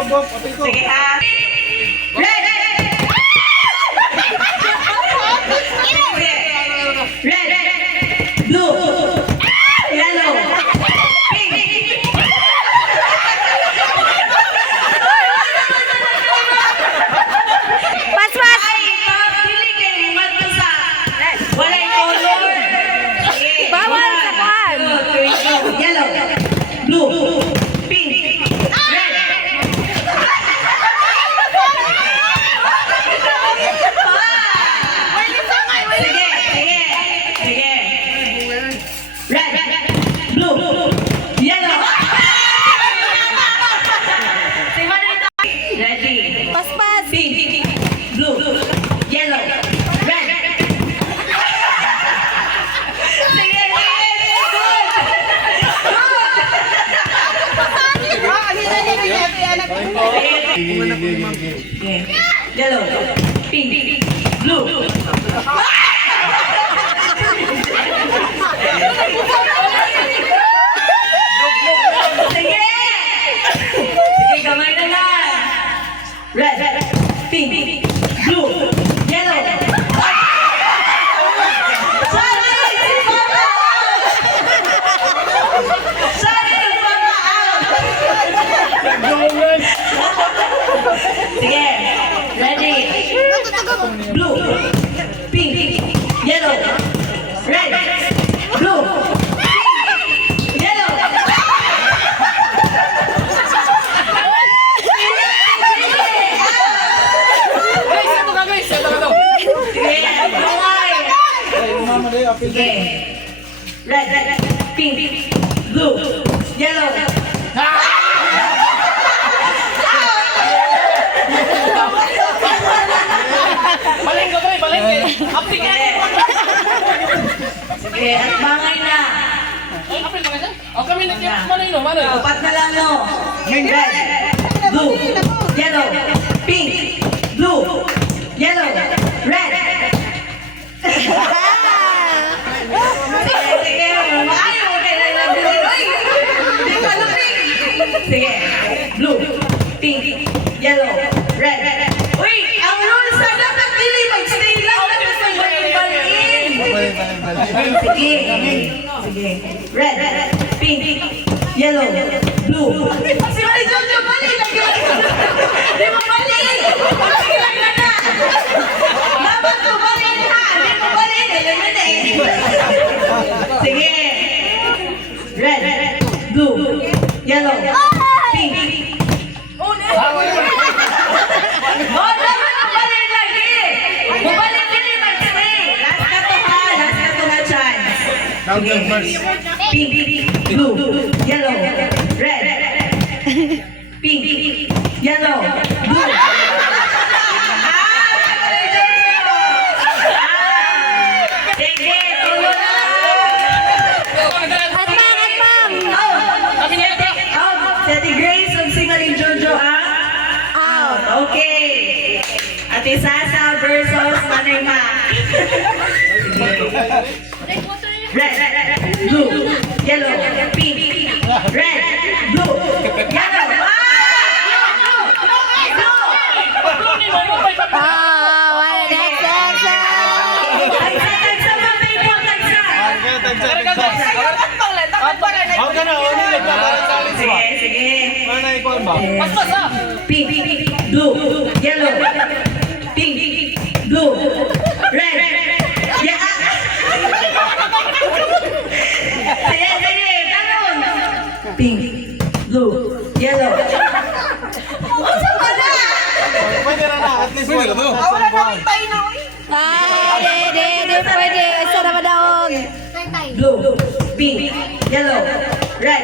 Sige ha. Red! Red! Blue! Yellow! Pink! Pas! Ay, pili kayo magkasa. Walay color. Sige. Bawal sa kwan. Yellow. Blue. Pink. Red. Sige. Sige. Red. Blue. Yellow. Ready. Pas! Pink, blue, yellow, red. Sige, good. Yellow, pink, blue. Sige. Sige, kamay na lang. Red, pink, blue, yellow. Sorry, si Papa! Sorry, Papa! Sige, ready? Blue, pink, yellow, red, blue, pink, yellow. Red, pink, blue, yellow. Balik ka, pre, balik ka. Apik ka. Sige, at bangay na. Ay, apik ka siya. O kami na tiyak. Mano yun, mano yun? Apat na lang no. Red, blue, yellow, pink, blue, yellow, red. Sige, sige. Maayo mo kayo na blue. Ay, hindi pa lumik. Sige, blue, pink, yellow, red. Uy, ang rules na dapat dili mag-stay lang na sa balik-balikin. Sige, sige. Red, pink, yellow, blue. Si Mari Jojo balik lagi. Di mo balik. Sige lang na. Dapat ko balik na. Di mo balik. Alam na eh. Sige. Red, blue, yellow, pink. Oh, dapat ko balik lagi. Bumalik din yung mag-stay. Last na to ha. Last na to na chance. Pink, blue, yellow, red. Pink, yellow, blue. Sige, tulo na. Atbang! Kami na ito. Si Ate Grace of si Mari Jojo out. Okay. Ate Sasa versus Manay Ma. Red, blue, yellow, pink, red, blue, yellow. Wala next! Tagsa, mabay mo, tagsa. Sige, sige. Pas, pas, ha? Pink, blue, yellow, pink, blue, red, yeah. Sige, sige, tanong. Pink, blue, yellow. Usa pa na! Di pwede. Isa na madaog. Blue, pink, yellow, red,